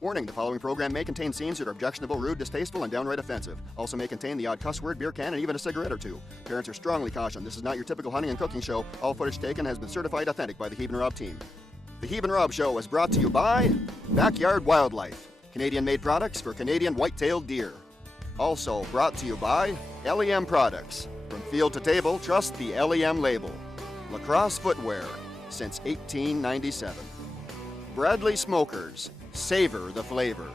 Warning, the following program may contain scenes that are objectionable, rude, distasteful, and downright offensive. Also may contain the odd cuss word, beer can, and even a cigarette or two. Parents are strongly cautioned. This is not your typical hunting and cooking show. All footage taken has been certified authentic by the Heeb and Rob team. The Heeb and Rob Show is brought to you by Backyard Wildlife, Canadian-made products for Canadian white-tailed deer. Also brought to you by LEM Products. From field to table, trust the LEM label. Lacrosse Footwear, since 1897. Bradley Smokers. Savor the flavor.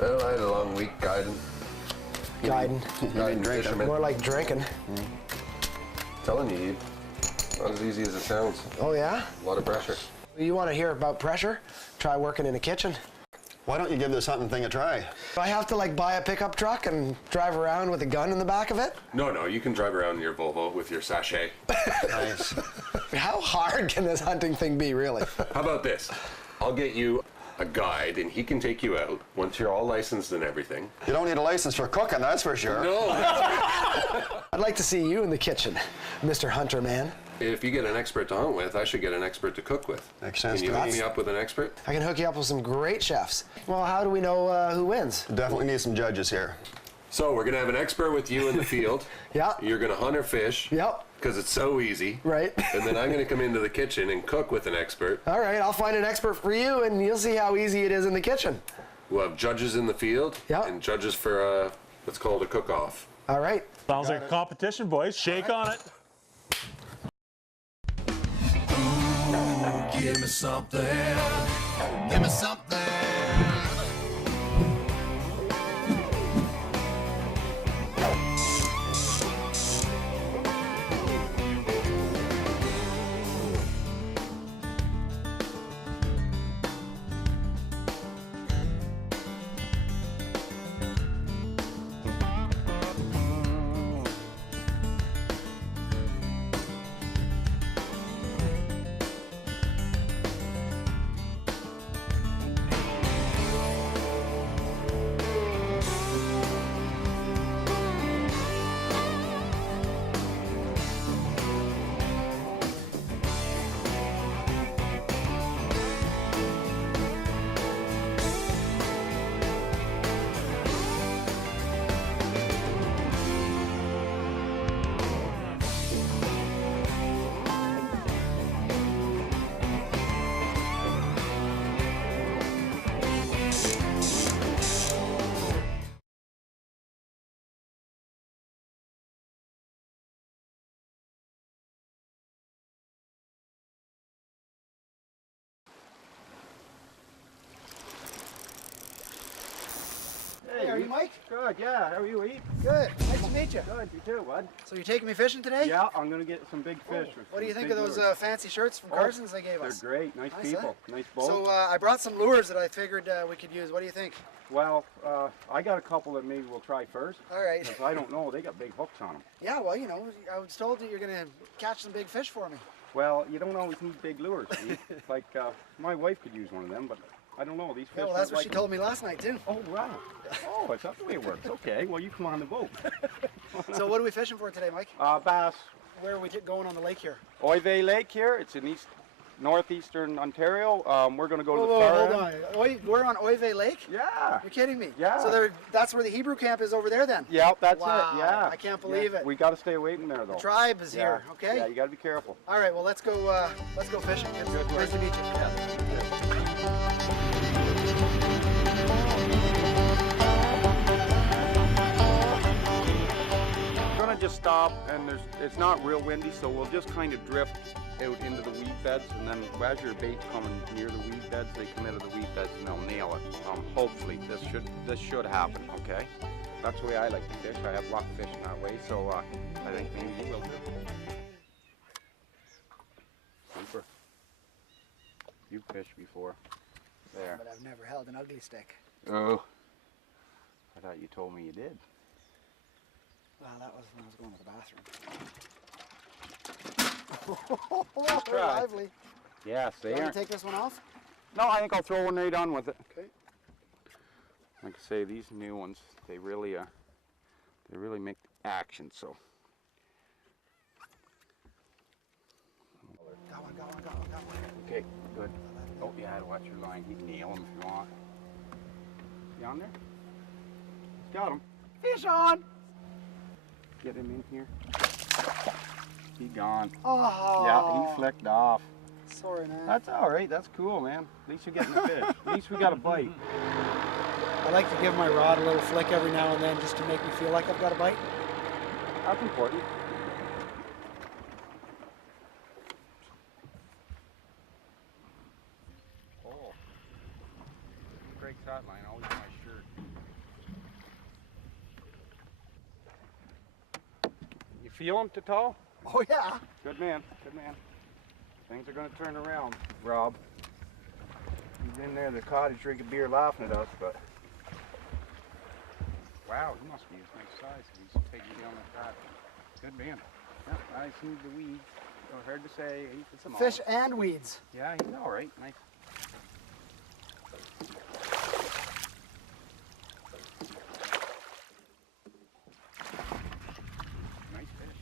Well, I had a long week guiding. Guiding. Guiding fishermen. More like drinking. Telling you, Heeb, not as easy as it sounds. Oh, yeah? A lot of pressure. You want to hear about pressure? Try working in a kitchen. Why don't you give this hunting thing a try? Do I have to, like, buy a pickup truck and drive around with a gun in the back of it? No, you can drive around in your Volvo with your sachet. Nice. How hard can this hunting thing be, really? How about this? I'll get you a guide, and he can take you out once you're all licensed and everything. You don't need a license for cooking, that's for sure. No. I'd like to see you in the kitchen, Mr. Hunter Man. If you get an expert to hunt with, I should get an expert to cook with. Makes sense Can you to hook me. me up with an expert? I can hook you up with some great chefs. Well, how do we know who wins? Definitely need some judges here. So we're gonna have an expert with you in the field. Yeah. You're gonna hunt or fish. Yep. Because it's so easy. Right. And then I'm gonna come into the kitchen and cook with an expert. All right, I'll find an expert for you, and you'll see how easy it is in the kitchen. We'll have judges in the field. Yep. And judges for what's called a cook-off. All right. Sounds like a competition, boys. Shake on it. Give me something. Give me something. Hey, are you Mike? Good, yeah. How are you, Heeb? Good. Nice to meet you. Good, you too, bud. So you're taking me fishing today? Yeah, I'm gonna get some big fish. with What do you some think of big those lures. fancy shirts from Carson's they gave They're us? great, nice Nice, people, nice boat. So I brought some lures that I figured we could use. What do you think? Well, I got a couple that maybe we'll try first. All right. 'Cause I don't know, they got big hooks on them. Yeah, well, you know, I was told that you're going to catch some big fish for me. Well, you don't always need big lures, Heeb. Like, my wife could use one of them, but I don't know, these fish Yeah, well, that's look what she like told me last night, too. Oh, wow. Oh, is that the way it works? Okay, well, you come on the boat. So what are we fishing for today, Mike? Bass. Where are we going on the lake here? Oivay Lake here, it's in northeastern Ontario. We're gonna go to the Whoa, far hold end. on. We're on Oivay Lake? Yeah. You're kidding me? Yeah. So that's where the Hebrew camp is over there then? Yeah, that's Wow, it. Yeah. I can't believe it. We got to stay away from there, though. The tribe is here, okay? Yeah, you got to be careful. All right, well, let's go fishing. Good. Nice to meet you. We're gonna just stop, and it's not real windy, so we'll just kind of drift out into the weed beds, and then as your bait's coming near the weed beds, they come into the weed beds and they'll nail it. Hopefully, this should happen. Okay, that's the way I like to fish. I have luck fishing that way, so I think maybe you will too. Super. You've fished before. There. But I've never held an ugly stick. Oh. I thought you told me you did. Well, that was when I was going to the bathroom. Try. Lively. Yeah, Do you want me to take this one off? No, I think I'll throw one right on with it. Okay. Like I say, these new ones, they really make action. So Got one, got one, got one, got one. okay, good. Oh yeah, watch your line. You can nail him if you want. You on there? Got him. Fish on. Get him in here. He gone. Oh. Yeah, he flicked off. Sorry, man. That's all right. That's cool, man. At least you're getting a fish. At least we got a bite. I like to give my rod a little flick every now and then just to make me feel like I've got a bite. That's important. Oh. Breaks that line. Always my shirt. You feel him, Tatal? Oh, yeah. Good man. Good man. Things are going to turn around, Rob. He's in there in the cottage drinking beer laughing at us, but... Wow, he must be his nice size if he's taking you down like that. Good man. Yep, I see the weeds. So hard to say. He eats them all. Fish and weeds. Yeah, he's all right. Nice. Nice fish.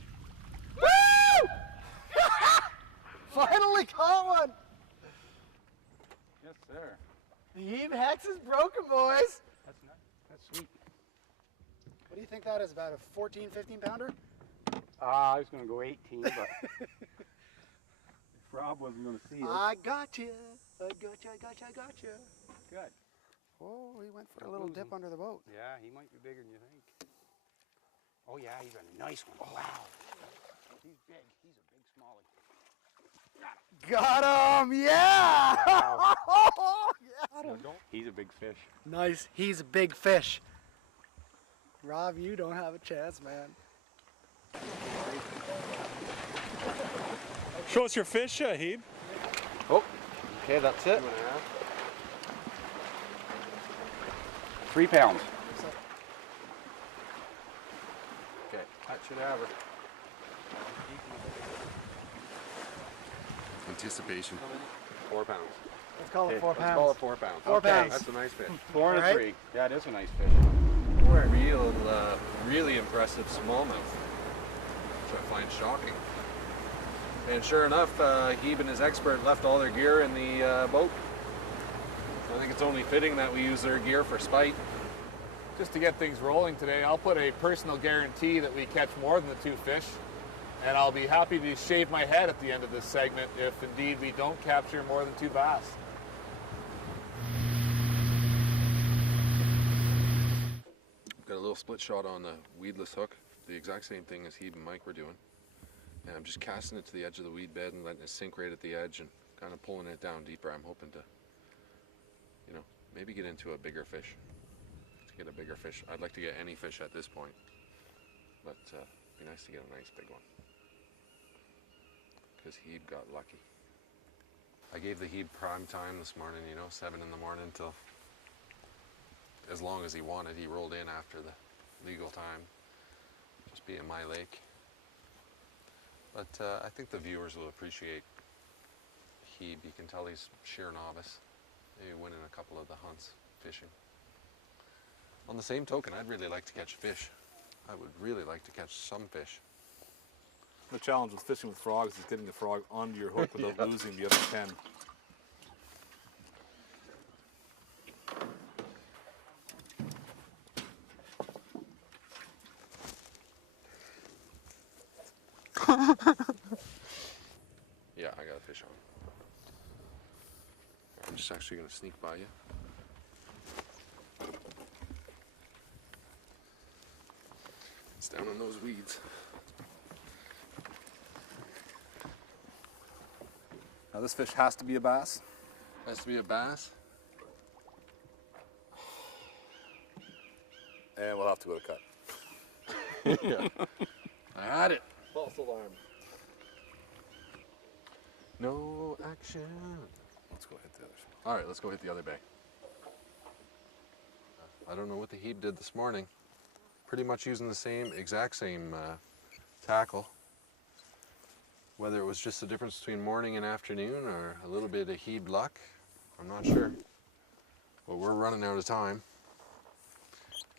Woo! Finally caught one. Yes, sir. The Heeb hex is broken, boys. That's nice. That's sweet. What do you think that is, about a 14, 15 pounder? I was going to go 18, but if Rob wasn't going to see it. I got you. I got you, I got you, I got you. Good. Oh, he went for a little dip under the boat. Yeah, he might be bigger than you think. Oh yeah, he's a nice one. Wow. He's big. He's a big smallie. Got him, yeah! Wow. Got him. He's a big fish. Nice, he's a big fish. Rob, you don't have a chance, man. Show us your fish, Heeb. Oh, okay, that's it. 3 pounds. Okay, that should have her. Anticipation. 4 pounds. Let's call it 4 Let's call it pounds. 4 pounds. 4 Okay, pounds. That's a nice fish. 4 and a All right. 3. Yeah, it is a nice fish. Really impressive smallmouth, which I find shocking. And sure enough, Heeb and his expert left all their gear in the boat. I think it's only fitting that we use their gear for spite. Just to get things rolling today, I'll put a personal guarantee that we catch more than the 2 fish. And I'll be happy to shave my head at the end of this segment if indeed we don't capture more than 2 bass. Got a little split shot on the weedless hook, the exact same thing as Heeb and Mike were doing. And I'm just casting it to the edge of the weed bed and letting it sink right at the edge and kind of pulling it down deeper. I'm hoping to, you know, maybe get into a bigger fish. To get a bigger fish. I'd like to get any fish at this point, but it'd be nice to get a nice big one. Because Heeb got lucky. I gave the Heeb prime time this morning, you know, 7 in the morning till as long as he wanted. He rolled in after the legal time, just being my lake. But I think the viewers will appreciate Heeb. You can tell he's sheer novice. Maybe winning a couple of the hunts fishing. On the same token, I'd really like to catch fish. I would really like to catch some fish. The challenge with fishing with frogs is getting the frog onto your hook without losing the other 10. Yeah, I got a fish on. I'm just actually going to sneak by you. It's down in those weeds. Now this fish has to be a bass. Has to be a bass. And we'll have to go to cut. Yeah. I had it. False alarm. No action. Let's go hit the other side. All right, let's go hit the other bay. I don't know what the Heeb did this morning. Pretty much using the exact same tackle. Whether it was just the difference between morning and afternoon or a little bit of Heeb luck, I'm not sure. But we're running out of time.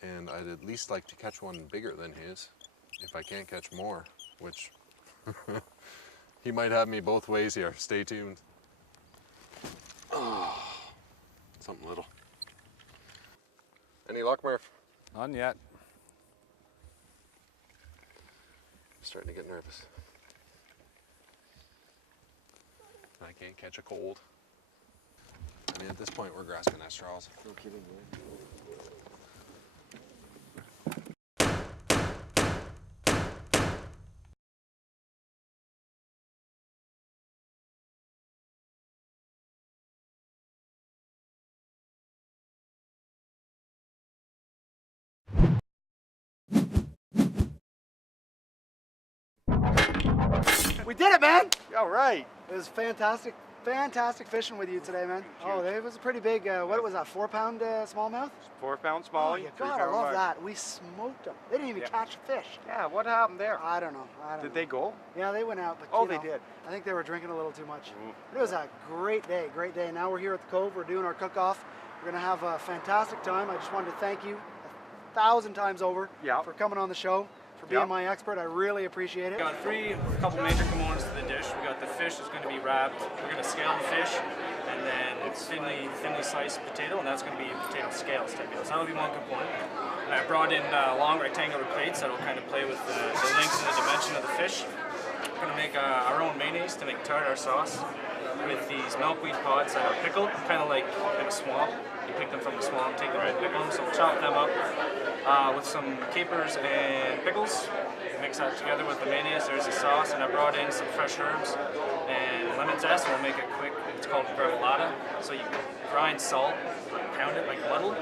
And I'd at least like to catch one bigger than his. if I can't catch more, which he might have me both ways here. Stay tuned. Oh, something little. Any luck, Murph? None yet. Starting to get nervous. I can't catch a cold. I mean, at this point, we're grasping at straws. No kidding, man. We did it, man! All right. It was fantastic, fantastic fishing with you today, man. Oh, it was a pretty big, what was that, 4-pound smallmouth? 4-pound Oh, smallie. yeah, God, I 3-pound love large. that. We smoked them. They didn't even catch a fish. Yeah, what happened there? I don't know. Did they go? Yeah, they went out, but Oh, you they know, did. I think they were drinking a little too much. Ooh. It was a great day, great day. Now we're here at the Cove. We're doing our cook-off. We're gonna have a fantastic time. I just wanted to thank you 1,000 times over for coming on the show, for being my expert. I really appreciate it. We got a couple major components to the dish. We got the fish that's going to be wrapped. We're going to scale the fish, and then it's thinly sliced potato, and that's going to be potato scales type deal. So that'll be one component. And I brought in long rectangular plates that'll kind of play with the length and the dimension of the fish. We're going to make our own mayonnaise to make tartar sauce with these milkweed pods that are pickled, kind of like in a swamp. You pick them from the swamp, take them and pickle them. So we'll chop them up with some capers and pickles. Mix that together with the mayonnaise. There's the sauce, and I brought in some fresh herbs and lemon zest. We'll make it quick. It's called gremolata. So you grind salt, pound it like muddler.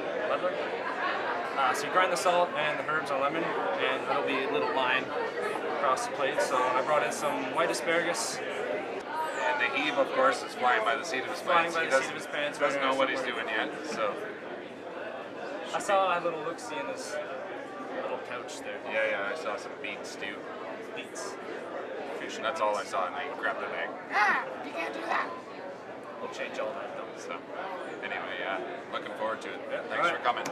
So you grind the salt and the herbs and lemon, and it'll be a little line across the plate. So I brought in some white asparagus. And the Heeb, of course, is flying by the seat of his pants. He doesn't know what he's doing yet, so. I saw a little look-see in his little pouch there. Yeah, I saw some beets too. Beets. And that's all I saw, and I grabbed the bag. You can't do that. We'll change all that though. So, anyway, yeah, looking forward to it. Yeah, Thanks for coming.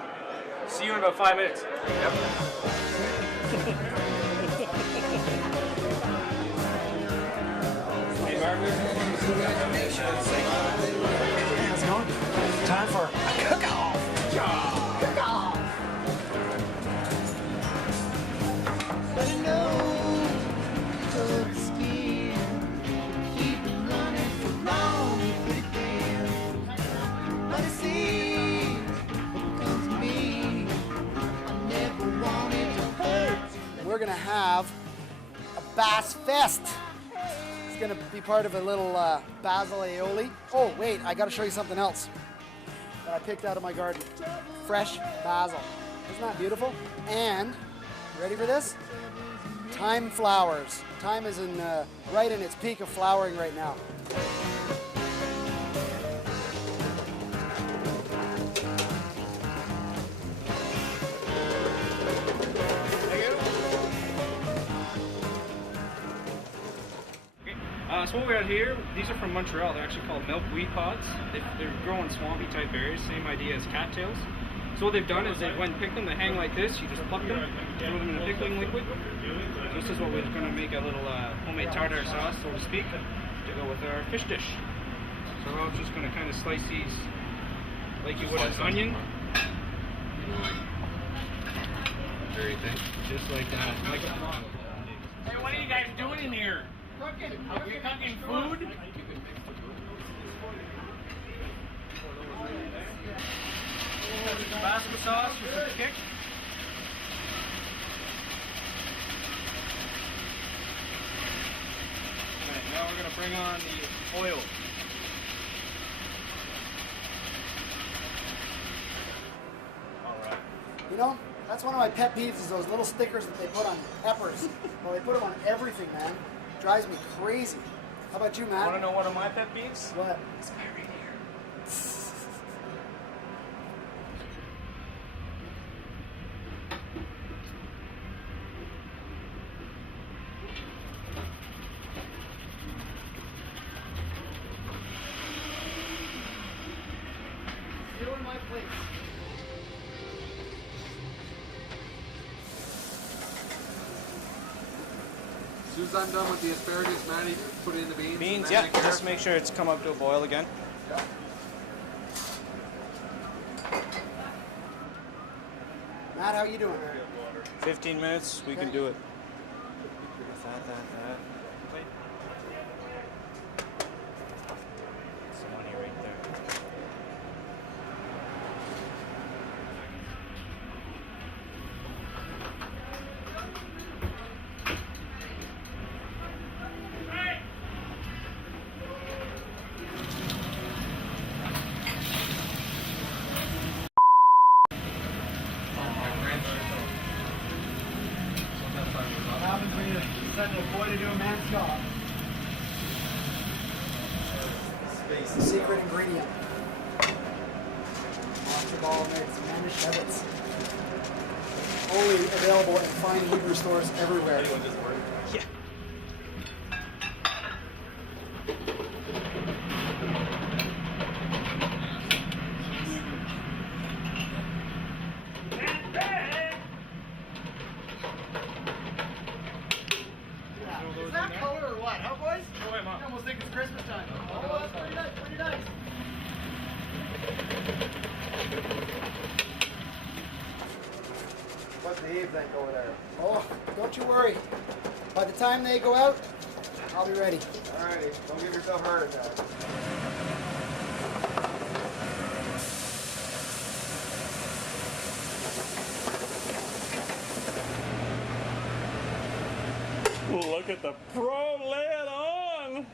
See you in about 5 minutes. Yep. How's it going? Time for a cook-off. Cook-off. We're gonna have a bass fest. It's gonna be part of a little basil aioli. Oh wait, I gotta show you something else that I picked out of my garden. Fresh basil. Isn't that beautiful? And, ready for this? Thyme flowers. Thyme is right in its peak of flowering right now. So what we got here, these are from Montreal. They're actually called milkweed pods. They're growing swampy type areas, same idea as cattails. So what they've done is they went and picked them, they hang like this, you just pluck them, throw them in a pickling liquid. So this is what we're going to make a little homemade tartar sauce, so to speak, to go with our fish dish. So we're just going to kind of slice these like you would an onion. Very thin. Just like that. Hey, what are you guys doing in here? Cooking. Are we cooking food? Tabasco sauce for some kick. Alright, now we're going to bring on the oil. You know, that's one of my pet peeves is those little stickers that they put on peppers. Well, they put them on everything, man. Drives me crazy. How about you, Matt? Want to know one of my pet peeves? What? It's my reindeer. You're in my place. soon as I'm done with the asparagus, Matty, put in the beans. Beans, yeah. Just make sure it's come up to a boil again. Yeah. Matt, how you doing? 15 minutes, we can do it. That. Some money right there. What happens when you send a boy to do a man's job? It's the secret ingredient. Matzo ball mix, manischewitz. Only available at fine Hebrew stores everywhere. Yeah. Is that color or what, huh, boys? I almost think it's Christmas time. Oh, that's pretty nice, pretty nice. What's the Heeb think over there? Oh, don't you worry. By the time they go out, I'll be ready. Alrighty, don't give yourself a heart attack. Look at the pro lay it on.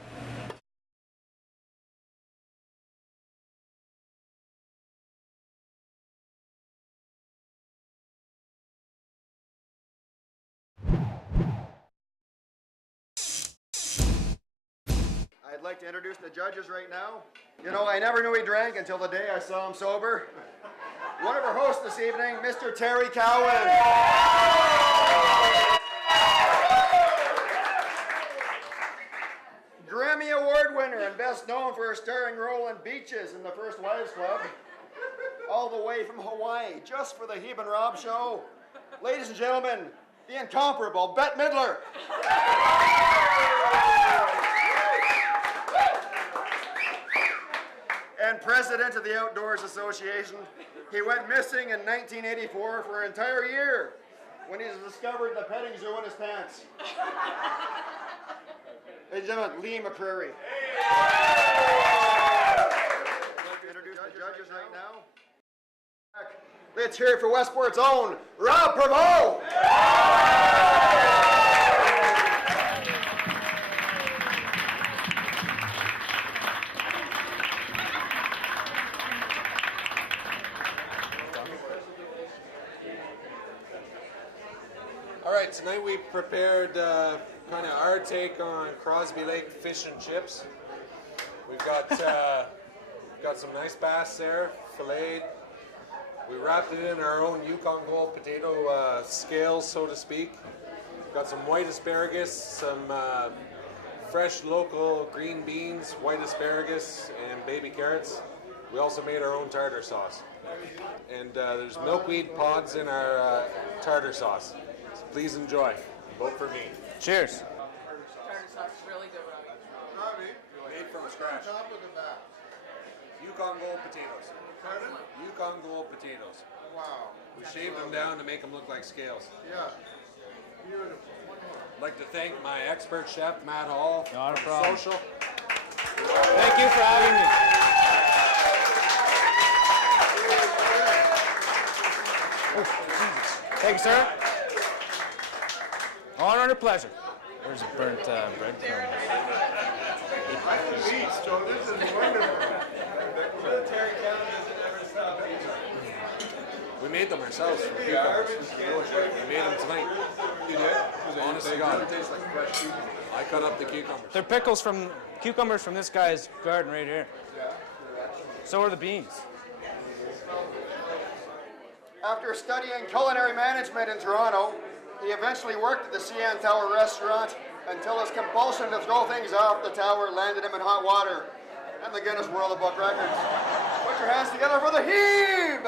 I'd like to introduce the judges right now. You know, I never knew he drank until the day I saw him sober. One of our hosts this evening, Mr. Terry Cowan. Grammy Award winner and best known for her starring role in Beaches in the First Wives Club. All the way from Hawaii, just for the Heeb and Rob show. Ladies and gentlemen, the incomparable Bette Midler. And president of the Outdoors Association. He went missing in 1984 for an entire year when he was discovered in the petting zoo in his pants. Ladies and gentlemen, Lee McCreary. I'd like to introduce the judges right now. Let's hear it for Westport's own Rob Prevost. All right, tonight we prepared kind of our take on Crosby Lake fish and chips. We've got some nice bass there, filleted. We wrapped it in our own Yukon Gold potato scales, so to speak. We've got some white asparagus, some fresh local green beans, white asparagus, and baby carrots. We also made our own tartar sauce. And there's milkweed pods in our tartar sauce. So please enjoy. Vote for me. Cheers. Tartar sauce is really good, Robbie. Made from scratch. Yukon Gold potatoes. Pardon? Yukon Gold potatoes. Wow. We shaved them down to make them look like scales. Yeah. Beautiful. I'd like to thank my expert chef, Matt Hall. Not a from problem. Social. Thank you for having me. Thank you, sir. Honor and a pleasure. There's a burnt breadcrumb. This is wonderful. We made them ourselves from cucumbers. We made them tonight. You did? Honest to God. I cut up the cucumbers. They're cucumbers from this guy's garden right here. So are the beans. After studying culinary management in Toronto, he eventually worked at the CN Tower restaurant until his compulsion to throw things off the tower landed him in hot water and the Guinness World Book Records. Put your hands together for the Heeb!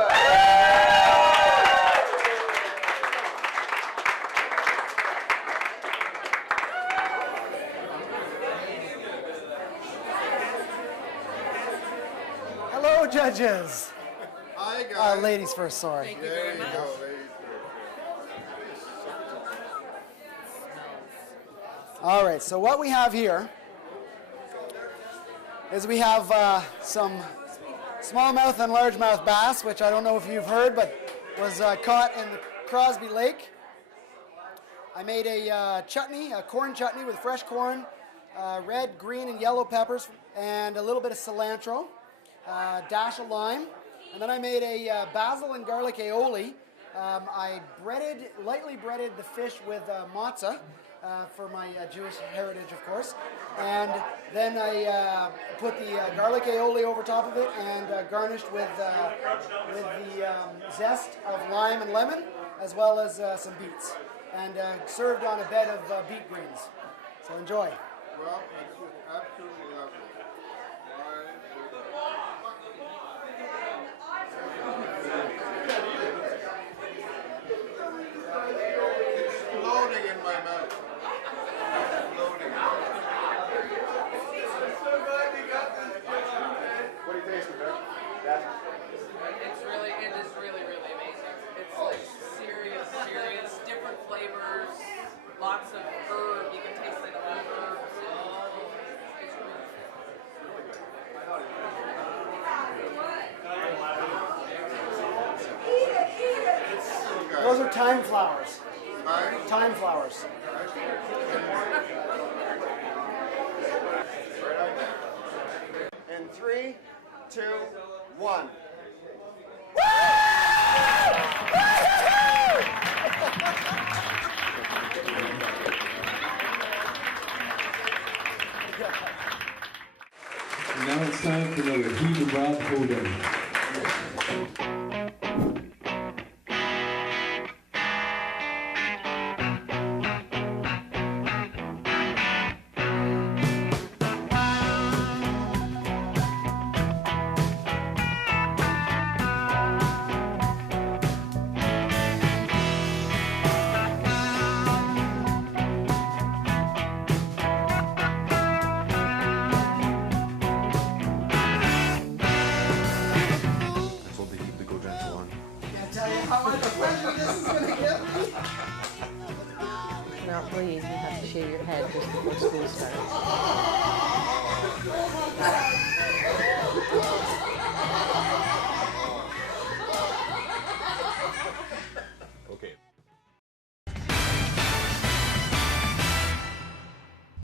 beverages. Hi, guys. Ladies first, sorry. Thank you very much. Go, ladies All right, so what we have here is we have some smallmouth and largemouth bass, which I don't know if you've heard, but was caught in the Crosby Lake. I made a chutney, a corn chutney with fresh corn, red, green, and yellow peppers, and a little bit of cilantro, dash of lime. And then I made a basil and garlic aioli. I lightly breaded the fish with matzah for my Jewish heritage, of course. And then I put the garlic aioli over top of it and garnished with the zest of lime and lemon, as well as some beets. And served on a bed of beet greens. So enjoy. Well, that's absolutely lovely. It's floating in my mouth. Floating. What do you taste, Vic? It is really amazing. It's like serious, different flavors, lots of herb. You can taste like all herbs. It's Those are thyme flowers. Hi. Thyme flowers. In 3, 2, 1. Now it's time for another Heeb and Rob Hoedown. Not please, you have to shave your head just before school starts.